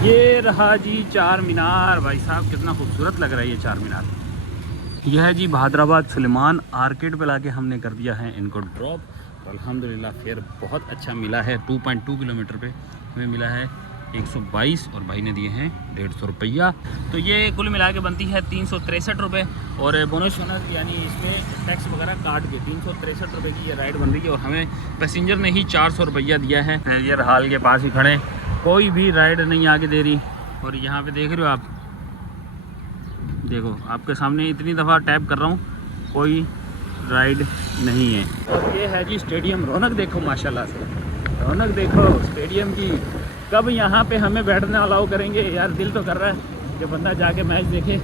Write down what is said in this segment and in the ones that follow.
ये रहा जी चार मीनार। भाई साहब कितना खूबसूरत लग रहा है ये चार मीनार। यह है जी बहादुराबाद सुलेमान आर्केड पे लाके हमने कर दिया है इनको ड्रॉप। तो अल्हम्दुलिल्लाह फेयर बहुत अच्छा मिला है। 2.2 किलोमीटर पे हमें मिला है 122 और भाई ने दिए हैं 150 रुपया। तो ये कुल मिला के बनती है 363 रुपये और बोनस वोनस यानी इसमें टैक्स वगैरह काट के 363 रुपये की ये राइड बन रही है। और हमें पैसेंजर ने ही 400 रुपया दिया है। ये हाल के पास ही खड़े, कोई भी राइड नहीं आगे दे रही। और यहाँ पे देख रहे हो आप, देखो आपके सामने इतनी दफ़ा टैप कर रहा हूँ, कोई राइड नहीं है। और ये है जी स्टेडियम। रौनक देखो माशाल्लाह से, रौनक देखो स्टेडियम की। कब यहाँ पे हमें बैठने अलाउ करेंगे यार, दिल तो कर रहा है कि बंदा जाके मैच देखे।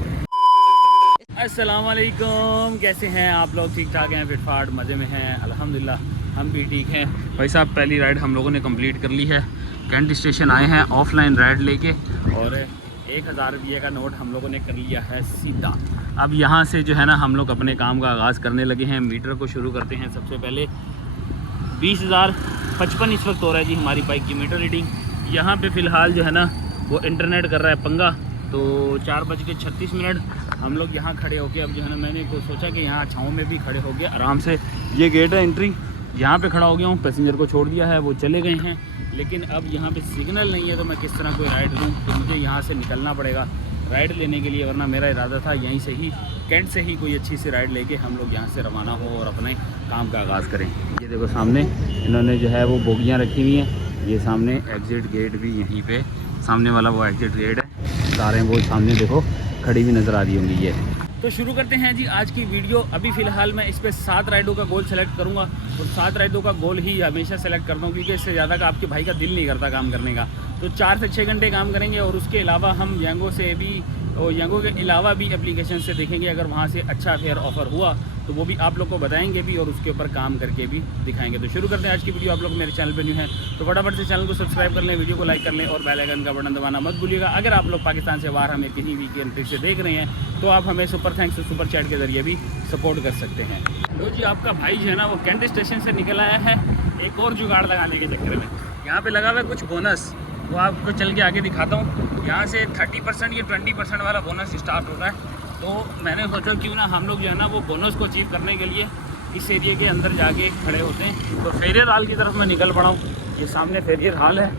अस्सलाम वालेकुम, कैसे हैं आप लोग? ठीक ठाक हैं, फिटफाट मज़े में हैं? अल्हम्दुलिल्लाह हम भी ठीक हैं। भाई साहब पहली राइड हम लोगों ने कंप्लीट कर ली है। कैंट स्टेशन आए हैं ऑफलाइन राइड लेके और 1000 रुपये का नोट हम लोगों ने कर लिया है सीधा। अब यहाँ से जो है ना हम लोग अपने काम का आगाज़ करने लगे हैं। मीटर को शुरू करते हैं। सबसे पहले 20,055 इस वक्त हो रहा है जी हमारी बाइक की मीटर रीडिंग। यहाँ पे फ़िलहाल जो है ना वो इंटरनेट कर रहा है पंगा। तो 4:36 हम लोग यहाँ खड़े होके अब जो है ना मैंने को सोचा कि यहाँ छाँव में भी खड़े हो गए आराम से। ये गेट है एंट्री, यहाँ पे खड़ा हो गया हूँ। पैसेंजर को छोड़ दिया है, वो चले गए हैं। लेकिन अब यहाँ पे सिग्नल नहीं है तो मैं किस तरह कोई राइड लूँ? तो मुझे यहाँ से निकलना पड़ेगा राइड लेने के लिए, वरना मेरा इरादा था यहीं से ही कैंट से ही कोई अच्छी सी राइड लेके हम लोग यहाँ से रवाना हो और अपने काम का आगाज़ करें। ये देखो सामने इन्होंने जो है वो बोगियाँ रखी हुई हैं। ये सामने एग्ज़िट गेट भी यहीं पे सामने वाला वो एग्ज़िट गेट है। कारें वो सामने देखो खड़ी भी नज़र आ रही होंगी। ये तो शुरू करते हैं जी आज की वीडियो। अभी फ़िलहाल मैं इस पर 7 राइडों का गोल सेलेक्ट करूंगा और 7 राइडों का गोल ही हमेशा सेलेक्ट करता हूं क्योंकि इससे ज़्यादा का आपके भाई का दिल नहीं करता काम करने का। तो 4 से 6 घंटे काम करेंगे और उसके अलावा हम यांगो से भी और यांगो के अलावा भी एप्लीकेशन से देखेंगे। अगर वहाँ से अच्छा फेयर ऑफ़र हुआ तो वो भी आप लोग को बताएंगे भी और उसके ऊपर काम करके भी दिखाएंगे। तो शुरू करते हैं आज की वीडियो। आप लोग मेरे चैनल पे न्यू हैं तो फटाफट से चैनल को सब्सक्राइब कर लें, वीडियो को लाइक कर लें और बेल आइकन का बटन दबाना मत भूलिएगा। अगर आप लोग पाकिस्तान से बाहर हमें किसी भी कंट्री से देख रहे हैं तो आप हमें सुपर थैंक्स सुपर चैट के ज़रिए भी सपोर्ट कर सकते हैं। तो जी आपका भाई जो है ना वो कैंट स्टेशन से निकल आया है एक और जुगाड़ लगाने के चक्कर में। यहाँ पे लगा हुआ है कुछ बोनस, वो आपको चल के आगे दिखाता हूँ। यहाँ से 30% या 20% वाला बोनस स्टार्ट होता है। तो मैंने सोचा क्यों ना हम लोग जो है ना वो बोनस को अचीव करने के लिए इस एरिया के अंदर जाके खड़े होते हैं। तो फेरियर हाल की तरफ मैं निकल पड़ा हूँ। ये सामने फेरियर हाल है,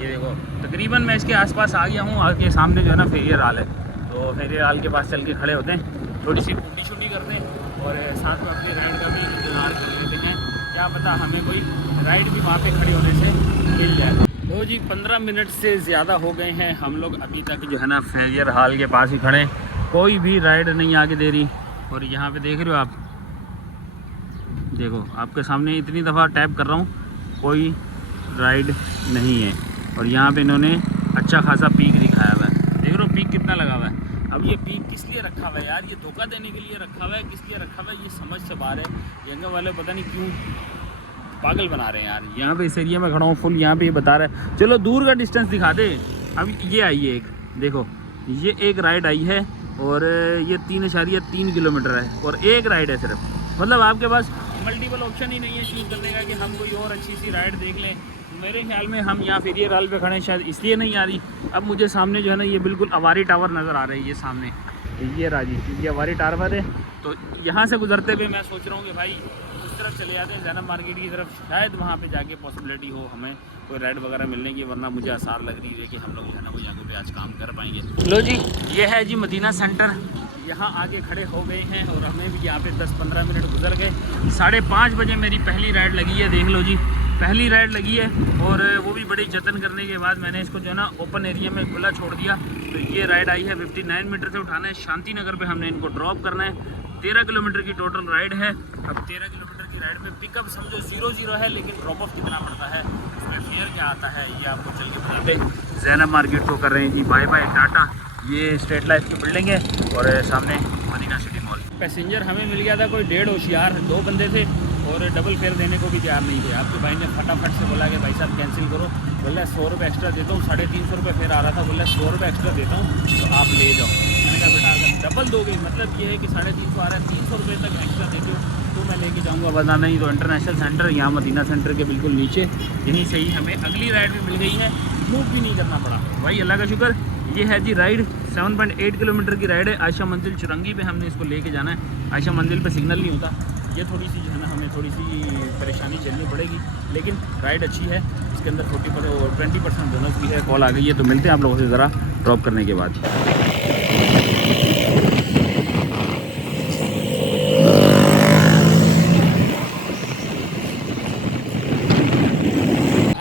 ये देखो तकरीबन मैं इसके आसपास आ गया हूँ। आगे सामने जो है ना फेरियर हाल है। तो फेरियर हाल के पास चल के खड़े होते हैं, थोड़ी सी पूटी शूटी करते हैं और साथ में अपनी राइड का भी इंतज़ार कर लेते हैं। क्या पता हमें कोई राइड भी वहाँ पे खड़ी होने से मिल जाए। तो जी 15 मिनट से ज़्यादा हो गए हैं हम लोग अभी तक जो है ना फेरियर हाल के पास ही खड़े, कोई भी राइड नहीं आगे दे रही। और यहाँ पे देख रहे हो आप, देखो आपके सामने इतनी दफ़ा टैप कर रहा हूँ, कोई राइड नहीं है। और यहाँ पे इन्होंने अच्छा खासा पीक दिखाया हुआ है, देख रहे हो पीक कितना लगा हुआ है। अब ये पीक किस लिए रखा हुआ है यार? ये धोखा देने के लिए रखा हुआ है, किस लिए रखा हुआ है ये समझ से बाहर है। यंगा वाले पता नहीं क्यों पागल बना रहे हैं यार। यहाँ पे इस एरिया में खड़ा हूँ फुल, यहाँ पे ये बता रहा है चलो दूर का डिस्टेंस दिखा दे। अब ये आई है एक, देखो ये एक राइड आई है और ये 3.3 किलोमीटर है और एक राइड है सिर्फ। मतलब आपके पास मल्टीपल ऑप्शन ही नहीं है चूज़ करने का कि हम कोई और अच्छी सी राइड देख लें। मेरे ख्याल में हम यहाँ फेरियर हाल पे खड़े हैं, शायद इसलिए नहीं आ रही। अब मुझे सामने जो है ना ये बिल्कुल अवारी टावर नज़र आ रहा है। ये सामने ये राजी ये अवारी टावर है। तो यहाँ से गुजरते हुए मैं सोच रहा हूँ कि भाई उस तरफ चले जाते हैं ज़ैनब मार्केट की तरफ, शायद वहाँ पे जाके पॉसिबिलिटी हो हमें कोई राइड वगैरह मिलने की। वरना मुझे आसार लग रही है कि हम लोग जो है ना वो यहाँ पे आज काम कर पाएंगे। लो जी ये है जी मदीना सेंटर, यहाँ आगे खड़े हो गए हैं और हमें भी यहाँ पे 10-15 मिनट गुजर गए। 5:30 बजे मेरी पहली राइड लगी है, देख लो जी पहली राइड लगी है। और वो भी बड़ी जतन करने के बाद मैंने इसको जो है ना ओपन एरिया में खुला छोड़ दिया। तो ये राइड आई है 59 मीटर से उठाना है, शांति नगर पे हमने इनको ड्रॉप करना है। 13 किलोमीटर की टोटल राइड है। अब 13 किलोमीटर की राइड में पिकअप समझो 0-0 है, लेकिन ड्रॉप ऑफ कितना पड़ता है, इसमें फेयर क्या आता है ये आपको चल के बताते हैं। ज़ैनब मार्केट को कर रहे हैं जी बाय बाय टाटा। ये स्टेट लाइफ की बिल्डिंग है और सामने मदीना सिटी मॉल। पैसेंजर हमें मिल गया था कोई 1.5 होशियार, 2 बंदे थे और डबल फेयर देने को भी तैयार नहीं थे। आपके भाई ने फटाफट से बोला कि भाई साहब कैंसिल करो। बोला 100 रुपये एक्स्ट्रा देता हूँ, 350 रुपये फेयर आ रहा था, बोला 100 रुपये एक्स्ट्रा देता हूँ तो आप ले जाओ। मैंने कहा बेटा अगर डबल दोगे मतलब ये है कि 350 आ रहा है, 300 रुपये तक एक्स्ट्रा दे दो तो मैं लेके जाऊँगा, वरना नहीं। तो इंटरनेशनल सेंटर यहाँ मदीना सेंटर के बिल्कुल नीचे, यहीं से ही हमें अगली राइड भी मिल गई है। मूव भी नहीं करना पड़ा। भाई अल्लाह का शुक्र। ये है जी राइड, 7.8 किलोमीटर की राइड है। आयशा मंजिल चुरंगी पे हमने इसको लेके जाना है। आयशा मंजिल पे सिग्नल नहीं होता, ये थोड़ी सी जो है ना हमें थोड़ी सी परेशानी झेलनी पड़ेगी, लेकिन राइड अच्छी है। इसके अंदर 40% और 20% बोनस भी है। कॉल आ गई है, तो मिलते हैं आप लोगों से ज़रा ड्रॉप करने के बाद।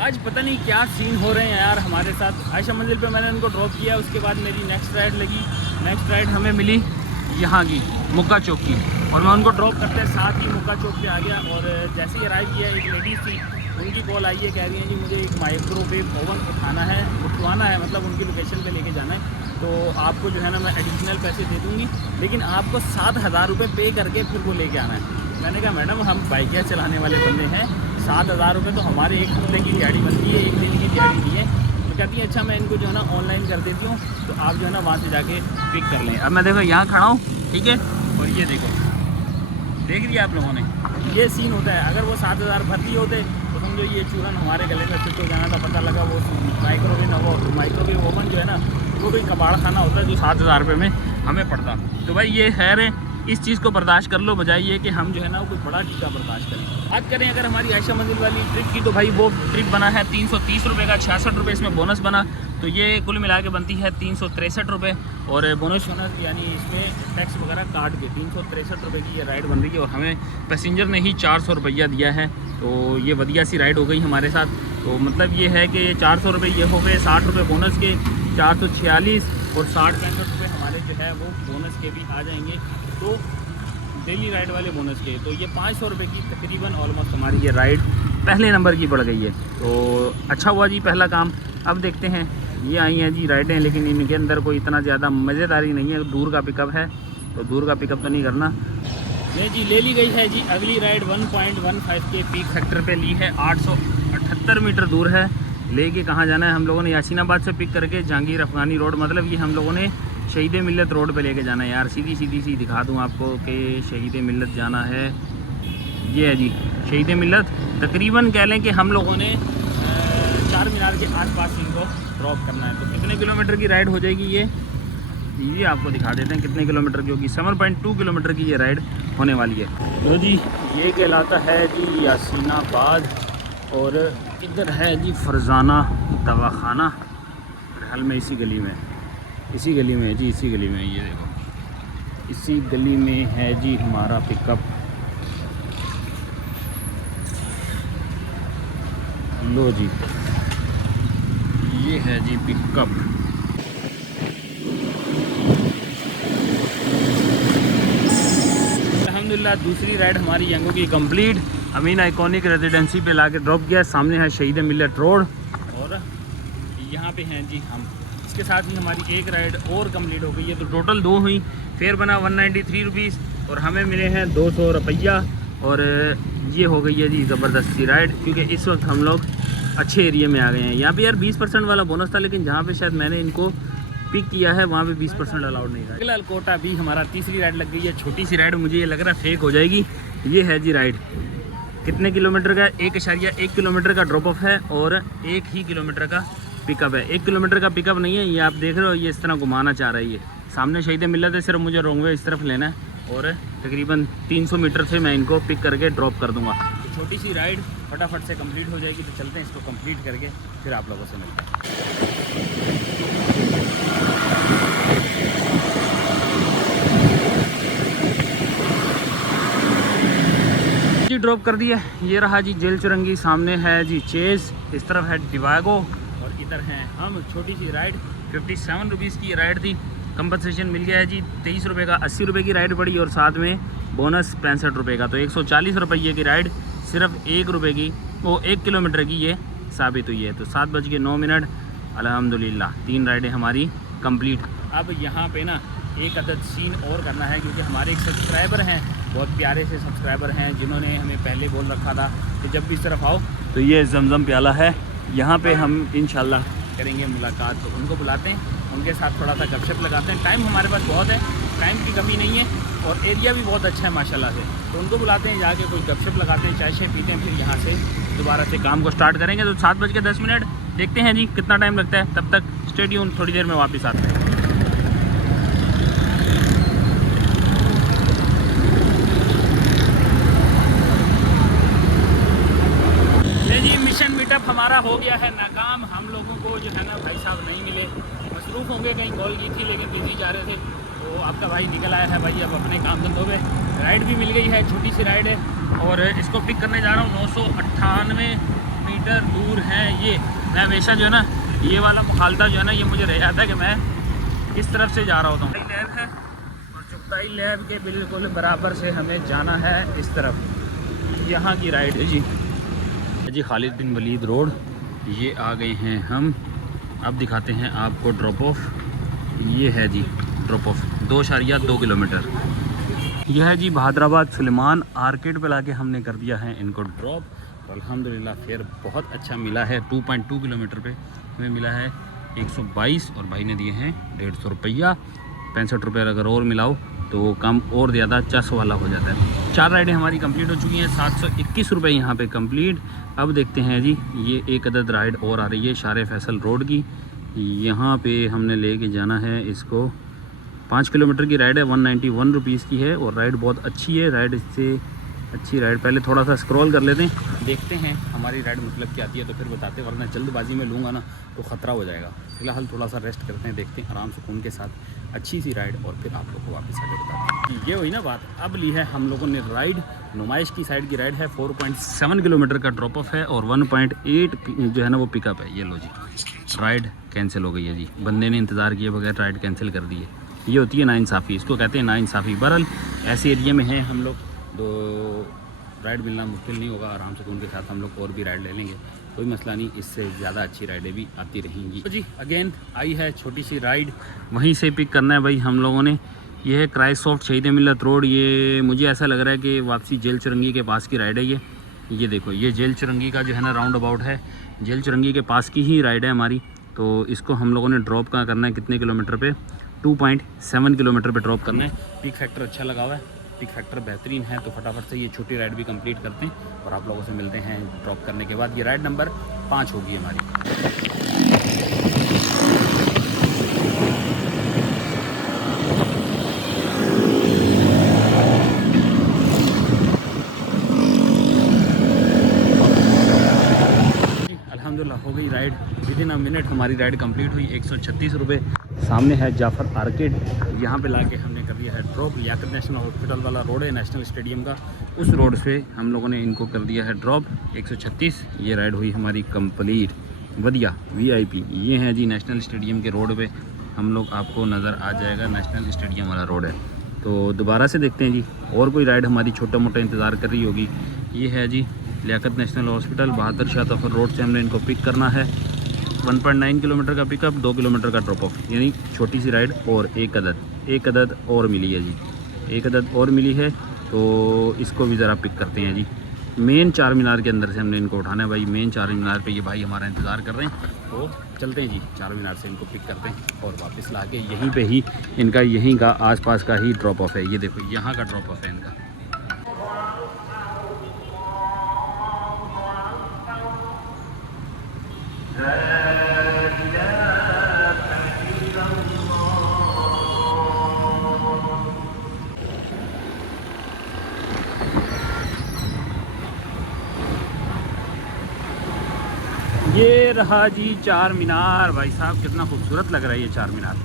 आज पता नहीं क्या सीन हो रहे हैं यार हमारे साथ। आयशा मंजिल पे मैंने उनको ड्रॉप किया, उसके बाद मेरी नेक्स्ट राइड लगी। नेक्स्ट राइड हमें मिली यहाँ की मुक्का चौक की, और मैं उनको ड्रॉप करते साथ ही मुक्का चौक पे आ गया। और जैसे ही अराइव किया, एक लेडीज़ थी, उनकी कॉल आई है, कह रही है जी मुझे एक माइक्रोवेव ओवन उठाना है, उठवाना है, मतलब उनकी लोकेशन पे लेके जाना है। तो आपको जो है ना मैं एडिशनल पैसे दे दूँगी, लेकिन आपको 7,000 रुपये पे करके फिर वो लेके आना है। मैंने कहा मैडम हम बाइकियाँ चलाने वाले बंदे हैं, 7,000 रुपये तो हमारे एक हफ्ते की दिहाड़ी बनती है, एक दिन की दिहाड़ी नहीं है। तो कहती है अच्छा मैं इनको जो है ना ऑनलाइन कर देती हूँ, तो आप जो है ना वहाँ से जाके पिक कर लें। अब मैं देखो यहाँ खड़ा हूँ, ठीक है, और ये देखो, देख लिया आप लोगों ने, ये सीन होता है। अगर वो 7,000 भर्ती होते तो समझो ये चूरन हमारे गले में फिट हो जाना था। पता लगा वो माइक्रोवेव ओवन जो है ना वो कोई कबाड़ खाना होता है जो 7,000 रुपये में हमें पड़ता। तो भाई ये खैर है, इस चीज़ को बर्दाश्त कर लो, बजाय ये कि हम जो है ना वो कोई बड़ा टीका बर्दाश्त करें। बात करें अगर हमारी आयशा मंजिल वाली ट्रिप की, तो भाई वो ट्रिप बना है 330 रुपये का, 66 रुपये इसमें बोनस बना, तो ये कुल मिला के बनती है 363 रुपये। और बोनस यानी इसमें टैक्स वगैरह काट के 363 रुपये की ये राइड बन रही है। और हमें पैसेंजर ने ही 400 रुपया दिया है, तो ये बढ़िया सी राइड हो गई हमारे साथ। तो मतलब ये है कि 400 रुपये ये हो गए, 60 रुपये बोनस के, 446 और 60-65 रुपये हमारे जो है वो बोनस के भी आ जाएंगे, तो डेली राइड वाले बोनस के। तो ये 500 रुपये की तकरीबन ऑलमोस्ट हमारी ये राइड पहले नंबर की पड़ गई है। तो अच्छा हुआ जी पहला काम। अब देखते हैं, ये आई हैं जी राइडें, लेकिन इनके अंदर कोई इतना ज़्यादा मज़ेदारी नहीं है। दूर का पिकअप है, तो दूर का पिकअप तो नहीं करना। ये जी ले ली गई है जी अगली राइड, 1.15 के पीक फैक्टर पे ली है, 878 मीटर दूर है। लेके कहाँ जाना है हम लोगों ने, यासीनाबाद से पिक करके जहांगीर अफगानी रोड, मतलब ये हम लोगों ने शहीद मिल्लत रोड पे लेके जाना है। यार सीधी सी दिखा दूँ आपको कि शहीद मिल्लत जाना है। ये है जी शहीद मिल्लत। तकरीबन कह लें कि हम लोगों ने चार मीनार के आसपास इनको ड्रॉप करना है। तो कितने किलोमीटर की राइड हो जाएगी ये आपको दिखा देते हैं कितने किलोमीटर की होगी। 7.2 किलोमीटर की ये राइड होने वाली है। तो जी ये कहलाता है जी यासीनाबाद, और इधर है जी फरजाना दवाखाना, हाल में इसी गली में है जी, इसी गली में। ये देखो इसी गली में है जी हमारा पिकअप। लो जी ये है जी पिकअप। अल्हम्दुलिल्लाह दूसरी राइड हमारी यंगो की कंप्लीट। अमीन आइकॉनिक रेजिडेंसी पे लाके ड्रॉप किया। सामने है शहीद मिल्लत रोड, और यहाँ पे हैं जी हम। इसके साथ ही हमारी एक राइड और कंप्लीट हो गई है, तो टोटल 2 हुई। फेयर बना 193 रुपीज़, और हमें मिले हैं 200 रुपया। और ये हो गई है जी ज़बरदस्त सी राइड, क्योंकि इस वक्त हम लोग अच्छे एरिया में आ गए हैं। यहाँ पे यार 20% वाला बोनस था, लेकिन जहाँ पे शायद मैंने इनको पिक किया है वहाँ पे 20% अलाउड नहीं था। फिलहाल कोटा भी हमारा तीसरी राइड लग गई है, छोटी सी राइड, मुझे ये लग रहा है फेक हो जाएगी। ये है जी राइड, कितने किलोमीटर का, 1.1 किलोमीटर का ड्रॉप ऑफ है, और 1 ही किलोमीटर का पिकअप है। 1 किलोमीटर का पिकअप नहीं है, ये आप देख रहे हो, ये इस तरह घुमाना चाह रही है। सामने शहीद मिल्लत है, सिर्फ मुझे रोंग वे इस तरफ लेना है, और तकरीबन 300 मीटर से मैं इनको पिक करके ड्रॉप कर दूँगा। तो छोटी सी राइड फटाफट से कंप्लीट हो जाएगी। तो चलते हैं इसको कंप्लीट करके, फिर आप लोगों से मिलते हैं। जी ड्रॉप कर दिया। ये रहा जी जेल चुरंगी, सामने है जी चेज़, इस तरफ है डिवागो, और इधर हैं हम। छोटी सी राइड 57 रुपीज़ की राइड थी। कंपनसेशन मिल गया है जी 23 रुपये का, 80 रुपये की राइड पड़ी, और साथ में बोनस 65 रुपये का। तो 140 रुपये की राइड सिर्फ 1 रुपये की, वो 1 किलोमीटर की ये साबित हुई है। तो 7:09 अल्हम्दुलिल्लाह 3 राइडें हमारी कंप्लीट। अब यहाँ पे ना एक अदद सीन और करना है, क्योंकि हमारे एक सब्सक्राइबर हैं, बहुत प्यारे से सब्सक्राइबर हैं, जिन्होंने हमें पहले बोल रखा था कि जब भी इस तरफ आओ तो ये जमजम प्याला है, यहाँ पे हम इंशाल्लाह करेंगे मुलाकात। तो उनको बुलाते हैं, उनके साथ थोड़ा सा गपशप लगाते हैं। टाइम हमारे पास बहुत है, टाइम की कमी नहीं है, और एरिया भी बहुत अच्छा है माशाल्लाह से। तो उनको बुलाते हैं, जाके कुछ गपशप लगाते हैं, चाय शाय पीते हैं, फिर यहाँ से दोबारा से काम को स्टार्ट करेंगे। तो 7:10 देखते हैं जी कितना टाइम लगता है, तब तक स्टे ट्यून, थोड़ी देर में वापस आते हैं। जी मिशन मीटअप हमारा हो गया है नाकाम। हम लोगों को जो है ना भाई साहब नहीं मिले, मसरूफ़ होंगे, कहीं कॉल की थी लेकिन बिजी जा रहे थे। तो आपका भाई निकल आया है भाई अब अपने काम धंधों पे। राइड भी मिल गई है, छोटी सी राइड है और इसको पिक करने जा रहा हूँ। 998 मीटर दूर है ये। मैं हमेशा जो है ना ये वाला मुखालता जो है ना ये मुझे रह जाता है कि मैं किस तरफ से जा रहा होता हूँ। लैब है और चुगताई लैब के बिल्कुल बराबर से हमें जाना है इस तरफ। यहाँ की राइड है जी खालिद बिन वलीद रोड। ये आ गए हैं हम। अब दिखाते हैं आपको ड्रॉप ऑफ। ये है जी ड्रॉप ऑफ 2.2 किलोमीटर। यह है जी बहादुराबाद सुलेमान आर्केड पे लाके हमने कर दिया है इनको ड्रॉप। और अल्हम्दुलिल्लाह फेयर बहुत अच्छा मिला है। 2.2 किलोमीटर पे हमें मिला है 122 और भाई ने दिए हैं 150 रुपया। 65 रुपये अगर और मिलाओ तो कम और ज़्यादा 400 वाला हो जाता है। 4 राइडें हमारी कंप्लीट हो चुकी हैं। 721 रुपये यहाँ पे कंप्लीट। अब देखते हैं जी ये एक अदद राइड और आ रही है शारे फैसल रोड की। यहाँ पे हमने लेके जाना है इसको। 5 किलोमीटर की राइड है, 191 रुपीज़ की है और राइड बहुत अच्छी है। राइड इससे अच्छी राइड। पहले थोड़ा सा स्क्रॉल कर लेते हैं, देखते हैं हमारी राइड मतलब क्या आती है तो फिर बताते हैं, वरना जल्दबाजी में लूँगा ना तो ख़तरा हो जाएगा। फिलहाल थोड़ा सा रेस्ट करते हैं, देखते हैं आराम सुकून के साथ अच्छी सी राइड और फिर आप लोग को वापस आगे बताते हैं। ये हुई ना बात। अब ली है हम लोगों ने राइड, नुमाइश की साइड की राइड है। 4.7 किलोमीटर का ड्रॉप ऑफ है और 1.8 जो है ना वो पिकअप है। ये लो जी राइड कैंसिल हो गई है जी। बंदे ने इंतज़ार किए बगैर राइड कैंसिल कर दी है। ये होती है नाइंसाफ़ी, इसको कहते हैं नाइंसाफ़ी। बहरहाल ऐसे एरिया में हैं हम लोग तो राइड मिलना मुश्किल नहीं होगा। आराम से उनके साथ हम लोग और भी राइड ले लेंगे, कोई मसला नहीं। इससे ज़्यादा अच्छी राइडें भी आती रहेंगी। तो जी अगेन आई है छोटी सी राइड, वहीं से पिक करना है भाई हम लोगों ने। ये है क्राइसॉफ्ट शहीद मिल्लत रोड। ये मुझे ऐसा लग रहा है कि वापसी जेल चुरंगी के पास की राइड है ये देखो ये जेल चुरंगी का जो है ना राउंड अबाउट है। जेल चुरंगी के पास की ही राइड है हमारी। तो इसको हम लोगों ने ड्रॉप कहाँ करना है, कितने किलोमीटर पे, 2.7 किलोमीटर पे ड्रॉप करना है। पिक फैक्टर अच्छा लगा हुआ है, पिक फैक्टर बेहतरीन है। तो फटाफट से ये छोटी राइड भी कंप्लीट करते हैं और आप लोगों से मिलते हैं ड्रॉप करने के बाद। ये राइड नंबर 5 होगी हमारी। अल्हम्दुलिल्लाह हो गई राइड। विदिन अ मिनट हमारी राइड कंप्लीट हुई। 136 रुपये। सामने है जाफर आर्केड, यहाँ पे लाके हमने कर दिया है ड्रॉप। याकत नेशनल हॉस्पिटल वाला रोड है नेशनल स्टेडियम का, उस रोड से हम लोगों ने इनको कर दिया है ड्रॉप। 136 ये राइड हुई हमारी कंप्लीट। वधिया VIP। ये है जी नेशनल स्टेडियम के रोड पे हम लोग, आपको नज़र आ जाएगा नेशनल स्टेडियम वाला रोड है। तो दोबारा से देखते हैं जी और कोई राइड हमारी छोटा मोटा इंतज़ार कर रही होगी। ये है जी Liaquat national hospital, Bahadur Shah Zafar road से हमने इनको पिक करना है। 1.9 किलोमीटर का पिकअप, 2 किलोमीटर का ड्रॉप ऑफ, यानी छोटी सी राइड। और एक अदद और मिली है जी, एक अदद और मिली है। तो इसको भी ज़रा पिक करते हैं जी। मेन चार मीनार के अंदर से हमने इनको उठाना है भाई। मेन चार मीनार पे ये भाई हमारा इंतज़ार कर रहे हैं। तो चलते हैं जी, चार मीनार से इनको पिक करते हैं और वापस ला के यहीं पे ही इनका, यहीं का आसपास का ही ड्रॉप ऑफ है। ये देखो यहाँ का ड्रॉप ऑफ है इनका। ये रहा जी चार मीनार। भाई साहब कितना खूबसूरत लग रहा है ये चार मीनार।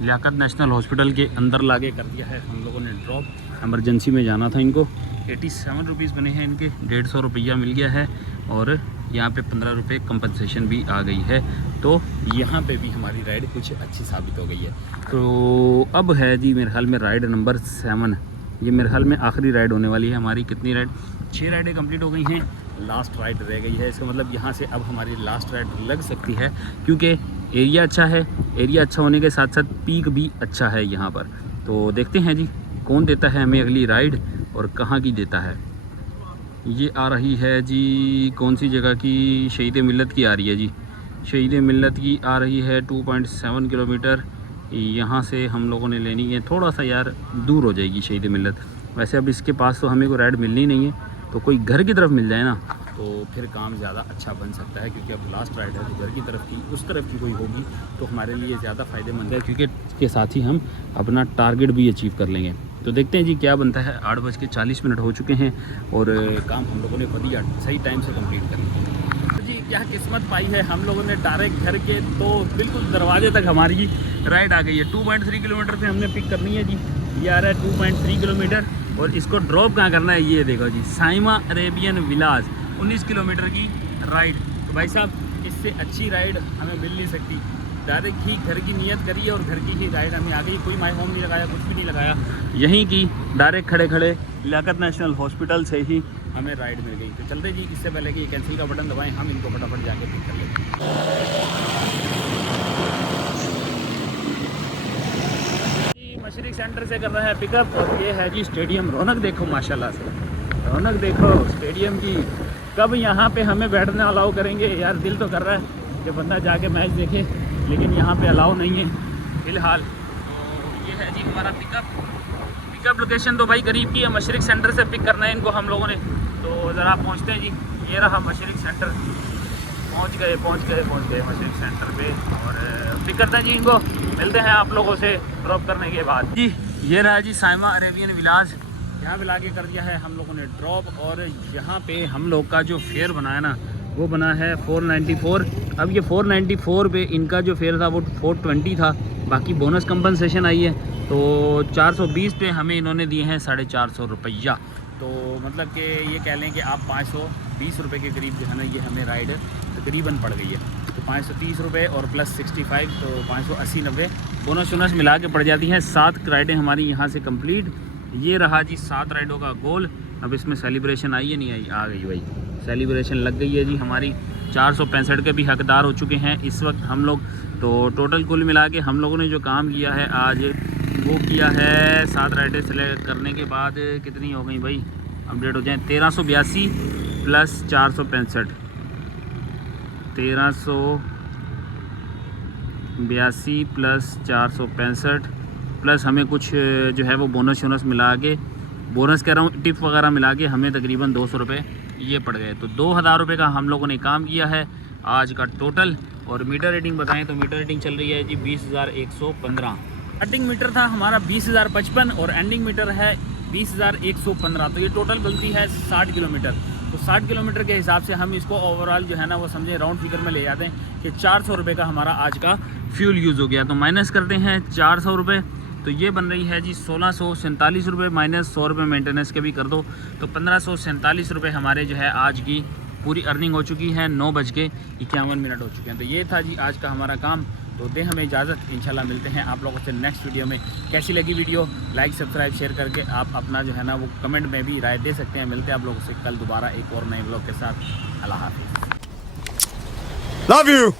लियाकत नेशनल हॉस्पिटल के अंदर लाके कर दिया है हम लोगों ने ड्रॉप। एमरजेंसी में जाना था इनको। 87 रुपीज़ बने हैं इनके, 150 रुपया मिल गया है और यहाँ पे 15 रुपये कंपनसेशन भी आ गई है। तो यहाँ पे भी हमारी राइड कुछ अच्छी साबित हो गई है। तो अब है जी मेरे ख्याल में राइड नंबर 7। ये मेरे ख्याल में आखिरी राइड होने वाली है हमारी। कितनी राइड, 6 राइडें कंप्लीट हो गई हैं, लास्ट राइड रह गई है। इसका मतलब यहाँ से अब हमारी लास्ट राइड लग सकती है, क्योंकि एरिया अच्छा है। एरिया अच्छा होने के साथ साथ पीक भी अच्छा है यहाँ पर। तो देखते हैं जी कौन देता है हमें अगली राइड और कहाँ की देता है। ये आ रही है जी कौन सी जगह की, शहीद मिल्लत की आ रही है जी। शहीद मिल्लत की आ रही है 2.7 किलोमीटर। यहाँ से हम लोगों ने लेनी है, थोड़ा सा यार दूर हो जाएगी शहीद मिल्लत। वैसे अब इसके पास तो हमें कोई राइड मिलनी नहीं है, तो कोई घर की तरफ मिल जाए ना तो फिर काम ज़्यादा अच्छा बन सकता है, क्योंकि अब लास्ट राइड है तो घर की तरफ की उस तरफ की कोई होगी तो हमारे लिए ज़्यादा फ़ायदेमंद है, क्योंकि के साथ ही हम अपना टारगेट भी अचीव कर लेंगे। तो देखते हैं जी क्या बनता है। 8:40 हो चुके हैं और काम हम लोगों ने बढ़िया सही टाइम से कंप्लीट कर लिया। तो जी क्या किस्मत पाई है, हम लोगों ने डायरेक्ट घर के तो बिल्कुल दरवाजे तक हमारी राइड आ गई है। 2.3 किलोमीटर से हमने पिक करनी है जी, ये आ रहा है 2.3 किलोमीटर और इसको ड्रॉप कहाँ करना है ये देखो जी, साइमा अरेबियन विलास 19 किलोमीटर की राइड। तो भाई साहब इससे अच्छी राइड हमें मिल नहीं सकती। डायरेक्ट ही घर की नियत करी है और घर की ही राइड हमें आ गई, कोई माई होम नहीं लगाया, कुछ भी नहीं लगाया, यहीं की डायरेक्ट खड़े खड़े लियाकत नेशनल हॉस्पिटल से ही हमें राइड मिल गई। तो चलते जी, इससे पहले कि कैंसिल का बटन दबाएं हम इनको फटाफट जाके पिक कर लेते हैं। मशरिक सेंटर से कर रहा है पिकअप और ये है जी स्टेडियम। रौनक देखो माशाल्लाह से, रौनक देखो स्टेडियम की। कब यहाँ पे हमें बैठने अलाउ करेंगे यार, दिल तो कर रहा है कि बंदा जाके मैच देखे, लेकिन यहाँ पे अलाउ नहीं है फ़िलहाल। तो ये है जी हमारा पिकअप लोकेशन तो भाई करीब की है, मशरिक सेंटर से पिक करना है इनको हम लोगों ने। तो ज़रा पहुँचते हैं जी, ये रहा मशरिक सेंटर, पहुँच गए मशरिक सेंटर पे और पिक करते हैं जी इनको। मिलते हैं आप लोगों से ड्रॉप करने के बाद जी। ये रहा जी साइमा अरेबियन विलास, यहाँ पे लाके कर दिया है हम लोगों ने ड्रॉप। और यहाँ पे हम लोग का जो फेयर बना है ना वो बना है 494। अब ये 494 पे इनका जो फेयर था वो 420 था, बाकी बोनस कंपनसेशन आई है तो 420 पे हमें इन्होंने दिए हैं 450 रुपया। तो मतलब कि ये कह लें कि आप 520 रुपये के करीब जो है ना ये हमें राइड तकरीबन पड़ गई है। तो 530 रुपये और प्लस 65 तो 580-90 बोनस वोनस मिला के पड़ जाती हैं। 7 राइडें हमारी यहाँ से कंप्लीट। ये रहा जी 7 राइडों का गोल। अब इसमें सेलिब्रेशन आई है नहीं आई, आ गई भाई, सेलिब्रेशन लग गई है जी हमारी। 465 के भी हकदार हो चुके हैं इस वक्त हम लोग। तो टोटल कुल मिला के हम लोगों ने जो काम किया है आज वो किया है 7 राइडें सेलेक्ट करने के बाद कितनी हो गई भाई, अपडेट हो जाए, 1382 प्लस 465, 1382 प्लस 465 प्लस हमें कुछ जो है वो बोनस वोनस मिला के, बोनस कह रहा हूँ टिप वगैरह मिला के हमें तकरीबन 200 रुपये ये पड़ गए। तो 2000 रुपये का हम लोगों ने काम किया है आज का टोटल। और मीटर रेटिंग बताएं तो मीटर रेटिंग चल रही है जी 20,115। स्टार्टिंग मीटर था हमारा 20,055 और एंडिंग मीटर है 20,115। तो ये टोटल बनती है 60 किलोमीटर। तो 60 किलोमीटर के हिसाब से हम इसको ओवरऑल जो है ना वो समझे राउंड फिगर में ले जाते हैं कि 400 रुपये का हमारा आज का फ्यूल यूज़ हो गया। तो माइनस करते हैं 400 रुपये, तो ये बन रही है जी 1647 रुपये, माइनस 100 रुपये मेंटेनेंस के भी कर दो तो 1547 रुपये हमारे जो है आज की पूरी अर्निंग हो चुकी है। 9:51 हो चुके हैं। तो ये था जी आज का हमारा काम। तो दे हमें इजाज़त, इंशाल्लाह मिलते हैं आप लोगों से नेक्स्ट वीडियो में। कैसी लगी वीडियो, लाइक सब्सक्राइब शेयर करके आप अपना जो है ना वो कमेंट में भी राय दे सकते हैं। मिलते हैं आप लोगों से कल दोबारा एक और नए ब्लॉग के साथ। अल्लाह हाफ़िज़। Love you.